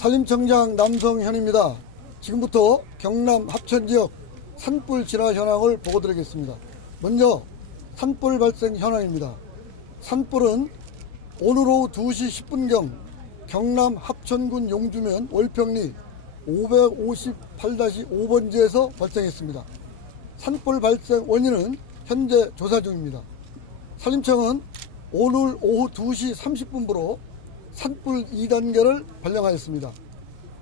산림청장 남성현입니다. 지금부터 경남 합천 지역 산불 진화 현황을 보고 드리겠습니다. 먼저 산불 발생 현황입니다. 산불은 오늘 오후 2시 10분경 경남 합천군 용주면 월평리 558-5번지에서 발생했습니다. 산불 발생 원인은 현재 조사 중입니다. 산림청은 오늘 오후 2시 30분부로 산불 2단계를 발령하였습니다.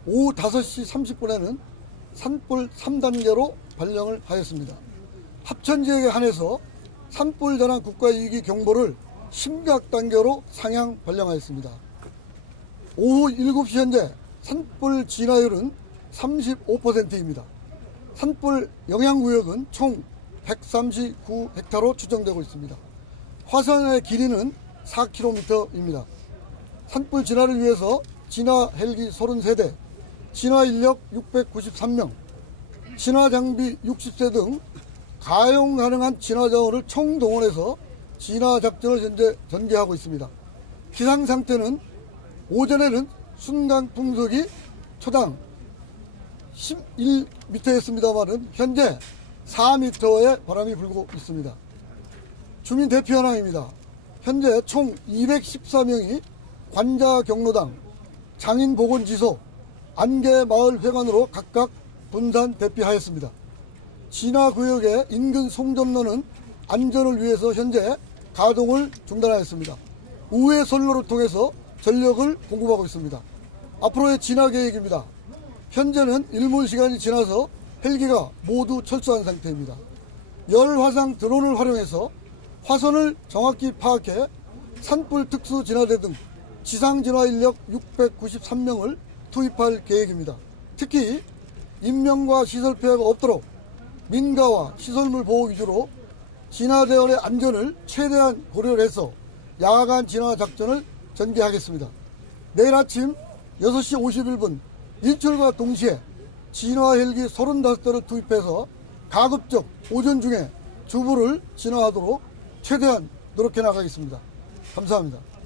오후 5시 30분에는 산불 3단계로 발령을 하였습니다. 합천 지역에 한해서 산불 전환 국가이기 경보를 심각 단계로 상향 발령하였습니다. 오후 7시 현재 산불 진화율은 35%입니다. 산불 영향구역은 총 139헥타로 추정되고 있습니다. 화산의 길이는 4km입니다. 산불 진화를 위해서 진화 헬기 33대, 진화 인력 693명, 진화 장비 60대 등 가용 가능한 진화 자원을 총동원해서 진화 작전을 현재 전개하고 있습니다. 기상 상태는 오전에는 순간 풍속이 초당 11m였습니다만은 현재 4m의 바람이 불고 있습니다. 주민 대피 현황입니다. 현재 총 214명이 관자 경로당, 장인 보건지소, 안개 마을 회관으로 각각 분산 대피하였습니다. 진화 구역의 인근 송전로는 안전을 위해서 현재 가동을 중단하였습니다. 우회 선로를 통해서 전력을 공급하고 있습니다. 앞으로의 진화 계획입니다. 현재는 일몰 시간이 지나서 헬기가 모두 철수한 상태입니다. 열 화상 드론을 활용해서 화선을 정확히 파악해 산불 특수 진화대 등 지상 진화 인력 693명을 투입할 계획입니다. 특히 인명과 시설 피해가 없도록 민가와 시설물 보호 위주로 진화대원의 안전을 최대한 고려를 해서 야간 진화 작전을 전개하겠습니다. 내일 아침 6시 51분 일출과 동시에 진화 헬기 35대를 투입해서 가급적 오전 중에 주부를 진화하도록 최대한 노력해 나가겠습니다. 감사합니다.